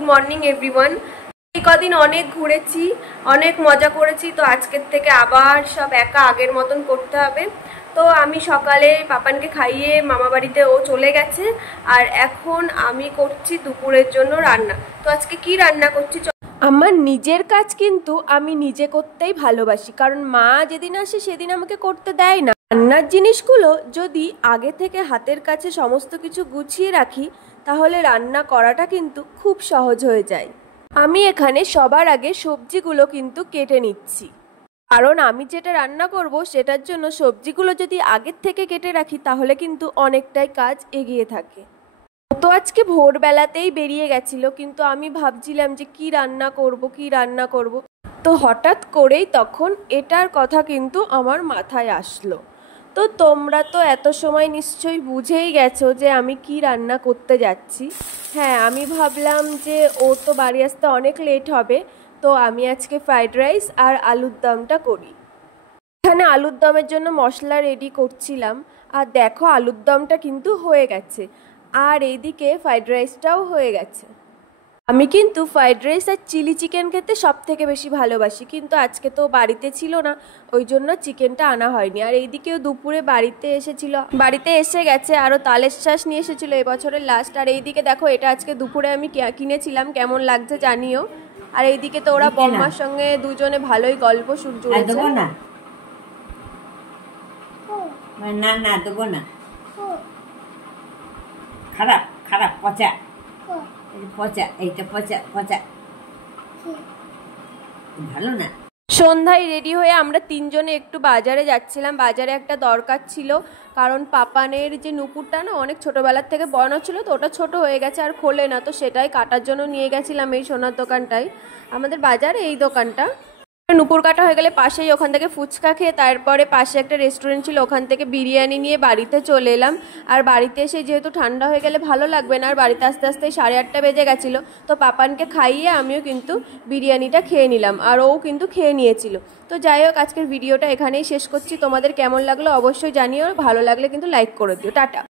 Good morning everyone. এই কদিন অনেক ঘুরেছি, অনেক মজা করেছি, তো আজকের থেকে আবার সব একা আগের মতন করতে হবে। তো আমি সকালে পাপানকে খাইয়ে মামা বাড়িতে ও চলে গেছে, আর এখন আমি করছি দুপুরের জন্য রান্না। তো আজকে কি রান্না করছি, আমার নিজের কাজ কিন্তু আমি নিজে করতেই ভালোবাসি, কারণ মা যেদিন আসে সেদিন আমাকে করতে দেয় না। রান্নার জিনিসগুলো যদি আগে থেকে হাতের কাছে সমস্ত কিছু গুছিয়ে রাখি তাহলে রান্না করাটা কিন্তু খুব সহজ হয়ে যায়। আমি এখানে সবার আগে সবজিগুলো কিন্তু কেটে নিচ্ছি, কারণ আমি যেটা রান্না করব সেটার জন্য সবজিগুলো যদি আগের থেকে কেটে রাখি তাহলে কিন্তু অনেকটাই কাজ এগিয়ে থাকে। তো আজকে ভোরবেলাতেই বেরিয়ে গেছিল, কিন্তু আমি ভাবছিলাম যে কি রান্না করব। তো হঠাৎ করেই তখন এটার কথা কিন্তু আমার মাথায় আসলো। তো তোমরা তো এত সময় নিশ্চয়ই বুঝেই গেছো যে আমি কি রান্না করতে যাচ্ছি। হ্যাঁ, আমি ভাবলাম যে ও তো বাড়ি আসতে অনেক লেট হবে, তো আমি আজকে ফ্রাইড রাইস আর আলুর দমটা করি। এখানে আলুর দমের জন্য মশলা রেডি করছিলাম, আর দেখো আলুর দমটা কিন্তু হয়ে গেছে, আর এইদিকে ফ্রাইড রাইসটাও হয়ে গেছে। আমি কিন্তু ফ্রাইড রাইস আর চিলি চিকেন খেতে সব থেকে বেশি ভালোবাসি, কিন্তু আজকে তো বাড়িতে ছিল না, ওই জন্য চিকেনটা আনা হয়নি। আর এইদিকেও দুপুরে বাড়িতে এসে গেছে, আরও তালের শ্বাস নিয়ে এসেছিলো এবছরের লাস্ট। আর এইদিকে দেখো এটা আজকে দুপুরে আমি কিনেছিলাম, কেমন লাগছে জানিও। আর এইদিকে তো ওরা বম্মার সঙ্গে দুজনে ভালোই গল্প জুড়েছে। না না দেবো না, খারাপ খারাপ, পচা পচা, এইটা পচা পচা, ভালো না। সন্ধ্যায় রেডি হয়ে আমরা তিনজনে একটু বাজারে যাচ্ছিলাম। বাজারে একটা দরকার ছিল, কারণ পাপানের যে নুপুরটা না অনেক ছোটোবেলার থেকে বড় ছিল, তো ওটা ছোট হয়ে গেছে আর খোলে না, তো সেটাই কাটার জন্য নিয়ে গেছিলাম এই সোনার দোকানটায়। আমাদের বাজারে এই দোকানটা। নুপুর কাটা হয়ে গেলে পাশেই ওখান থেকে ফুচকা খেয়ে তারপরে পাশে একটা রেস্টুরেন্ট ছিল, ওখান থেকে বিরিয়ানি নিয়ে বাড়িতে চলে এলাম। আর বাড়িতে এসে যেহেতু ঠান্ডা হয়ে গেলে ভালো লাগবে না, আর বাড়িতে আস্তে আস্তে 8:30 বেজে গেছিলো, তো পাপানকে খাইয়ে আমিও কিন্তু বিরিয়ানিটা খেয়ে নিলাম, আর ও কিন্তু খেয়ে নিয়েছিল। তো যাই হোক, আজকের ভিডিওটা এখানেই শেষ করছি। তোমাদের কেমন লাগলো অবশ্যই জানিও, ভালো লাগলে কিন্তু লাইক করে দিও। টাটা।